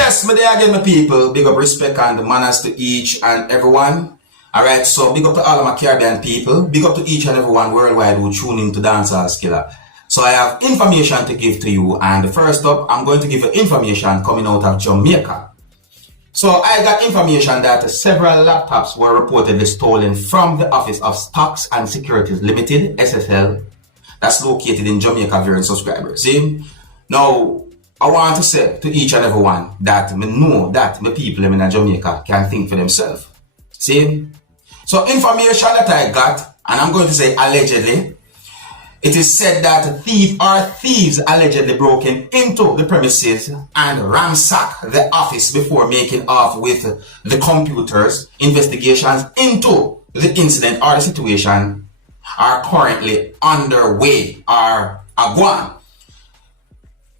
Yes, my dear again, my people. Big up respect and manners to each and everyone. Alright, so big up to all of my Caribbean people. Big up to each and everyone worldwide who tune in to Dancehall Skilla. So I have information to give to you. And first up, I'm going to give you information coming out of Jamaica. So I got information that several laptops were reportedly stolen from the Office of Stocks and Securities Limited, SSL. That's located in Jamaica, viewers and subscribers. See? Now, I want to say to each and everyone that me know that my people in Jamaica can think for themselves. See? So information that I got, and I'm going to say allegedly, it is said that thieves allegedly broken into the premises and ransacked the office before making off with the computers. Investigations into the incident or the situation are currently underway or agwan.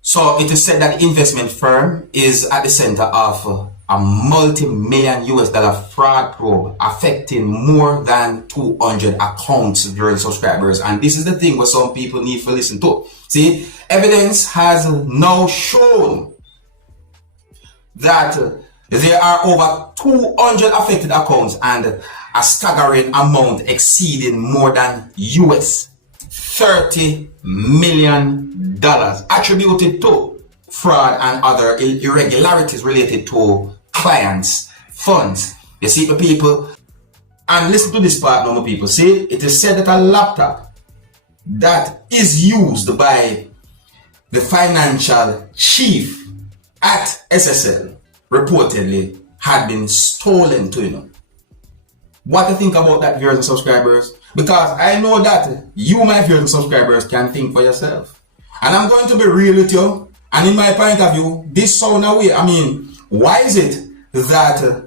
So it is said that the investment firm is at the center of a multi-million US dollar fraud probe affecting more than 200 accounts during subscribers. And this is the thing what some people need to listen to. See, evidence has now shown that there are over 200 affected accounts and a staggering amount exceeding more than US $30 million attributed to fraud and other irregularities related to clients' funds. You see, the people, and listen to this part now, my people. See, it is said that a laptop that is used by the financial chief at SSL reportedly had been stolen to, you know. What to think about that, viewers and subscribers? Because I know that you, my viewers and subscribers, can think for yourself. And I'm going to be real with you. And in my point of view, this sound away. I mean, why is it that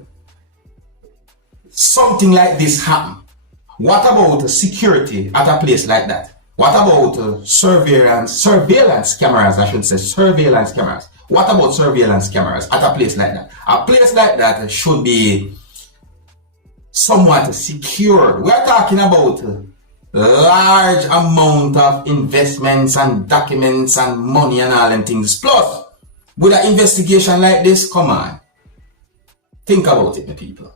something like this happen? What about security at a place like that? What about surveillance cameras, I should say, surveillance cameras? What about surveillance cameras at a place like that? A place like that should be somewhat secured. We're talking about large amount of investments and documents and money and all them things. Plus, with an investigation like this, come on. Think about it, my people.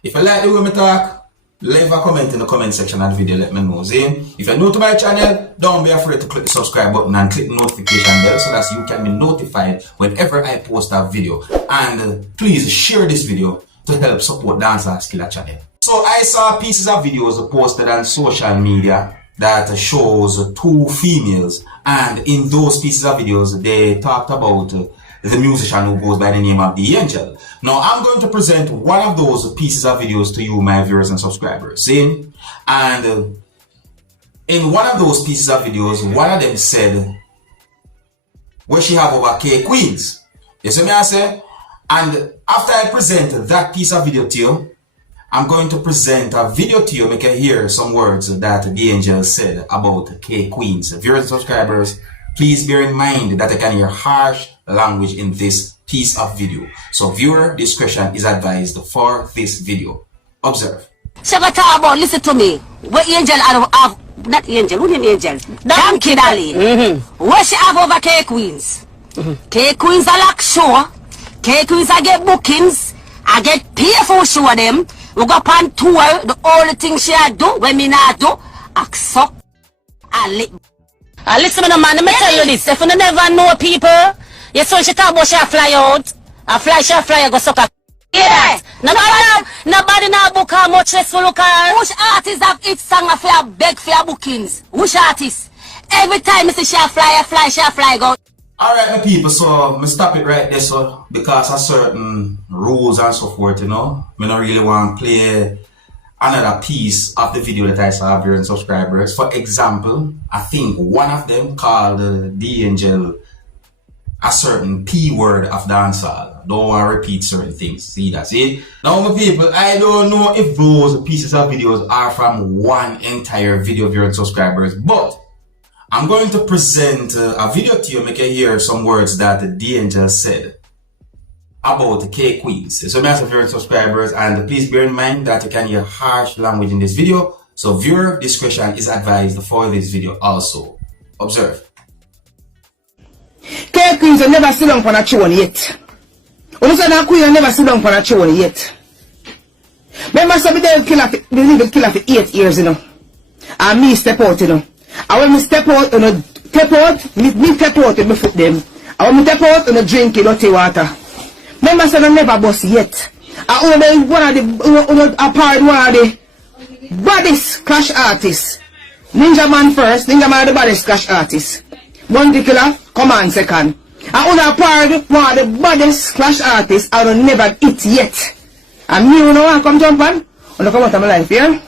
If you like the way me talk, leave a comment in the comment section of the video, let me know. See? If you're new to my channel, don't be afraid to click the subscribe button and click the notification bell so that you can be notified whenever I post a video. And please share this video to help support Dancehall Skilla channel. So I saw pieces of videos posted on social media that shows two females, and in those pieces of videos they talked about the musician who goes by the name of The Angel. Now I'm going to present one of those pieces of videos to you, my viewers and subscribers. See? And in one of those pieces of videos, one of them said where she have over K Queens. You see me I say? And after I present that piece of video to you, I'm going to present a video to you, make you hear some words that The Angel said about K Queens. Viewers and subscribers, please bear in mind that I can hear harsh language in this piece of video. So viewer discretion is advised for this video. Observe. Shabatabo, listen to me. What Angel not Angel, who name Angel? Donkey Dolly. What she have over K Queens? K Queens are like show. K Queens I get bookings. I get pay for show them. We go up on tour. The only thing she do when me not do, I suck and lick. Listen to the man, let me tell you this. If you never know people, your son she talk about she fly out. She fly, go suck a yes. Nobody now book how much less for look at. Which artist have each song for your beg for your bookings? Which artist? Every time you see she fly, go. Alright, my people, so me stop it right there, so because of certain rules and so forth, you know, me don't really want to play another piece of the video that I saw here and subscribers. For example, I think one of them called The Angel a certain P word of dancehall. Don't want to repeat certain things. See that? See? Now, my people, I don't know if those pieces of videos are from one entire video viewer and subscribers, but I'm going to present a video to you, make you hear some words that The Angel said about the K Queens. So massive viewers and subscribers, and please bear in mind that you can hear harsh language in this video, so viewer discretion is advised for this video also. Observe. K Queens have never sit down on a throne yet. When say that queen never sit down for a throne yet. Remember some they legal killer for 8 years, you know. And me step out, you know. And when me step out, you know, step out, me step out with my foot them. And when me step out, you know, drink dirty water. Remember say they never bust yet. And one of the baddest clash artists. Ninja Man first, Ninja Man the baddest clash artist. Bounty Killer, come on second. And one of the baddest clash artists I don't never hit yet. And me, you know, I come jump on. Wanna come out of my life, yeah?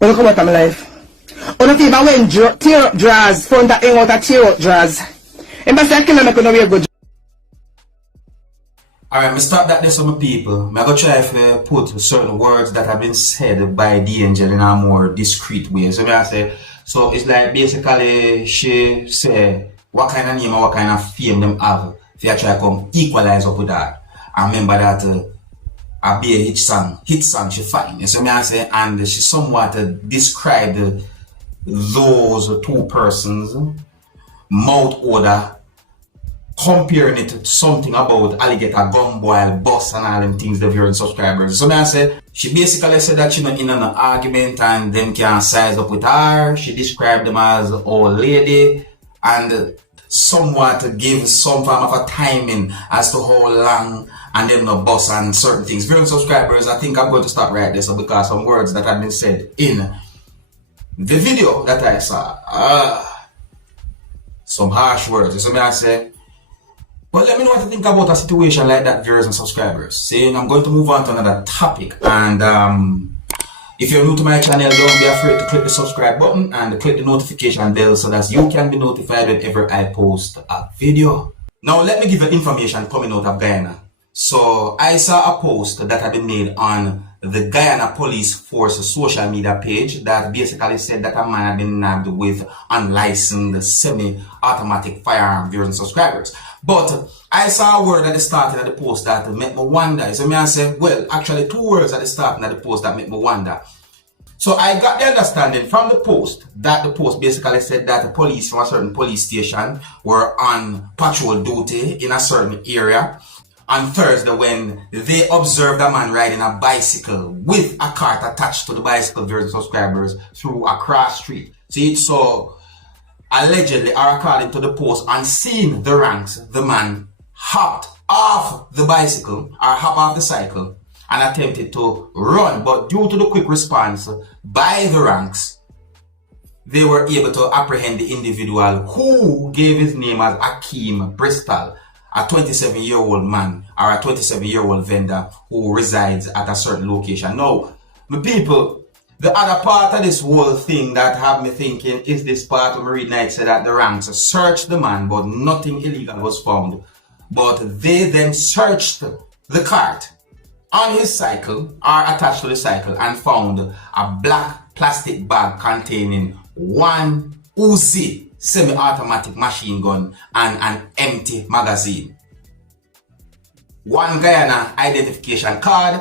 Wanna come out of my life? Wanna think about when tear up draws, phone that hang out of tear up draws. And by saying killer, I couldn't wear good. Alright, me stop that there some people. I'm gonna try to put certain words that have been said by the angel in a more discreet way. So I say, so it's like basically she say what kind of name or what kind of fame them have. If you try to come equalize up with that. I remember that a be a hit song she fine. So I say, and she somewhat described those two persons mouth odor, comparing it to something about alligator gumboil, boss and all them things the viewers and subscribers. So I said, she basically said that she not in an argument and them can size up with her. She described them as old lady and somewhat give some form of a timing as to how long and them no boss and certain things. Viewers and subscribers, I think I'm going to stop right there so because some words that have been said in the video that I saw, some harsh words. So I say, well, let me know what you think about a situation like that, viewers and subscribers. Saying I'm going to move on to another topic. And if you're new to my channel, don't be afraid to click the subscribe button and click the notification bell so that you can be notified whenever I post a video. Now, let me give you information coming out of Guyana. So, I saw a post that had been made on the Guyana Police Force social media page that basically said that a man had been nabbed with unlicensed semi-automatic firearm, viewers and subscribers. But I saw a word at the start of the post that made me wonder. So I said, well, actually 2 words at the start of the post that made me wonder. So I got the understanding from the post that the post basically said that the police from a certain police station were on patrol duty in a certain area on Thursday when they observed a man riding a bicycle with a cart attached to the bicycle, viewers and subscribers, through a cross street. See, so allegedly, or according to the post, on seeing the ranks, the man hopped off the bicycle, or hopped off the cycle, and attempted to run. But due to the quick response by the ranks, they were able to apprehend the individual who gave his name as Akeem Bristol, a 27-year-old man, or a 27-year-old vendor who resides at a certain location. Now, my people, the other part of this whole thing that have me thinking is this part of Marie Knight said that the ranks searched the man, but nothing illegal was found. But they then searched the cart on his cycle or attached to the cycle and found a black plastic bag containing 1 Uzi semi-automatic machine gun and an empty magazine, 1 Guyana identification card,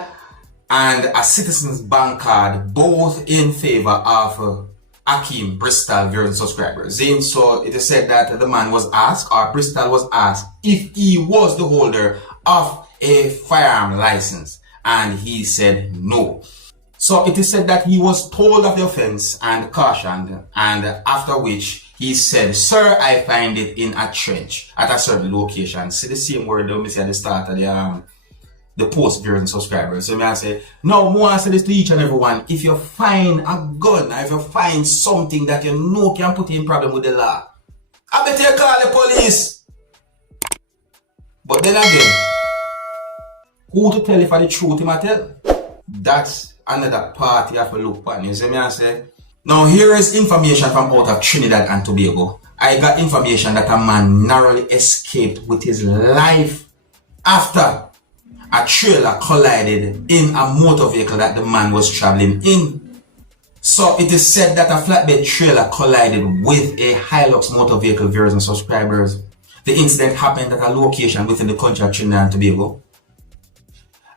and a Citizens Bank card, both in favor of Akeem Bristol, viewers and subscribers. So it is said that the man was asked, or Bristol was asked, if he was the holder of a firearm license, and he said no. So it is said that he was told of the offense and cautioned, and after which he said, "Sir, I find it in a trench at a certain location." See the same word that we say at the start of the post, viewers and subscribers. So I say, no, more I say this to each and everyone. If you find a gun, or if you find something that you know can put you in problem with the law, I bet you call the police. But then again, who to tell if I the truth him I tell? That's another part you have to look at. You see me I say? Now here is information from out of Trinidad and Tobago. I got information that a man narrowly escaped with his life after a trailer collided in a motor vehicle that the man was traveling in. So it is said that a flatbed trailer collided with a Hilux motor vehicle, viewers and subscribers. The incident happened at a location within the country of Trinidad and Tobago.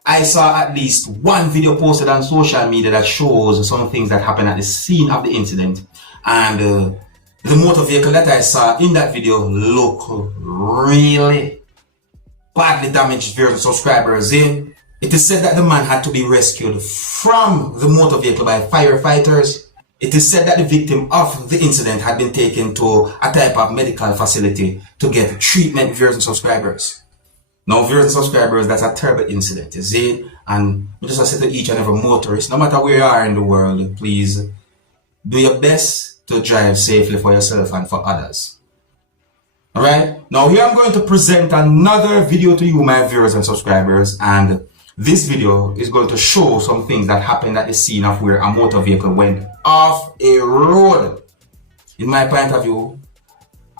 I saw at least 1 video posted on social media that shows some things that happened at the scene of the incident. And the motor vehicle that I saw in that video looked really badly damaged viewers and subscribers. It is said that the man had to be rescued from the motor vehicle by firefighters. It is said that the victim of the incident had been taken to a type of medical facility to get treatment, viewers and subscribers. Now, viewers and subscribers, that's a terrible incident, you see? And we just say to each and every motorist, no matter where you are in the world, please do your best to drive safely for yourself and for others. Alright, now here I'm going to present another video to you, my viewers and subscribers, and this video is going to show some things that happened at the scene of where a motor vehicle went off a road. In my point of view,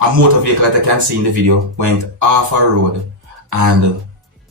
a motor vehicle that I can see in the video went off a road and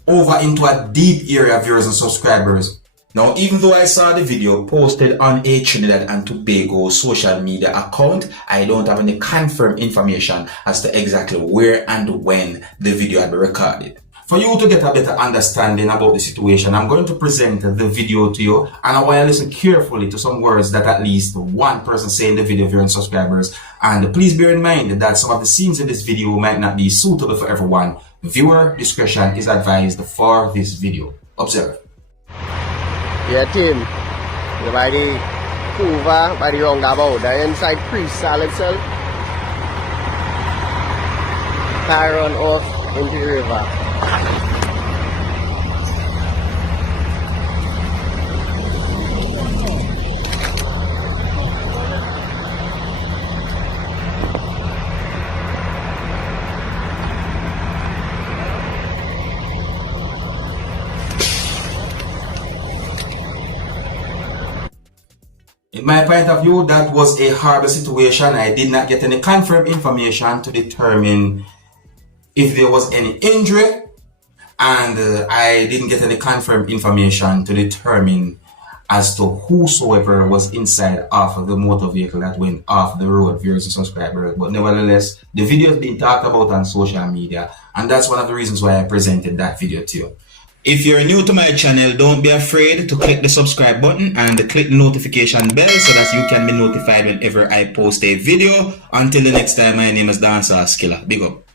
over into a deep area, viewers and subscribers. Now, even though I saw the video posted on a Trinidad and Tobago social media account, I don't have any confirmed information as to exactly where and when the video had been recorded. For you to get a better understanding about the situation, I'm going to present the video to you, and I want to listen carefully to some words that at least one person say in the video, viewers and subscribers. And please bear in mind that some of the scenes in this video might not be suitable for everyone. Viewer discretion is advised for this video. Observe. Yeah, team. By the Cuva, by the roundabout, the inside pre-solid cell. Car run off into the river. In my point of view, that was a horrible situation. I did not get any confirmed information to determine if there was any injury, and I didn't get any confirmed information to determine as to whosoever was inside of the motor vehicle that went off the road, viewers and subscribers. But nevertheless, the video has been talked about on social media, and that's one of the reasons why I presented that video to you. If you're new to my channel, don't be afraid to click the subscribe button and click the notification bell so that you can be notified whenever I post a video. Until the next time, my name is Dancehall Skilla. Big up.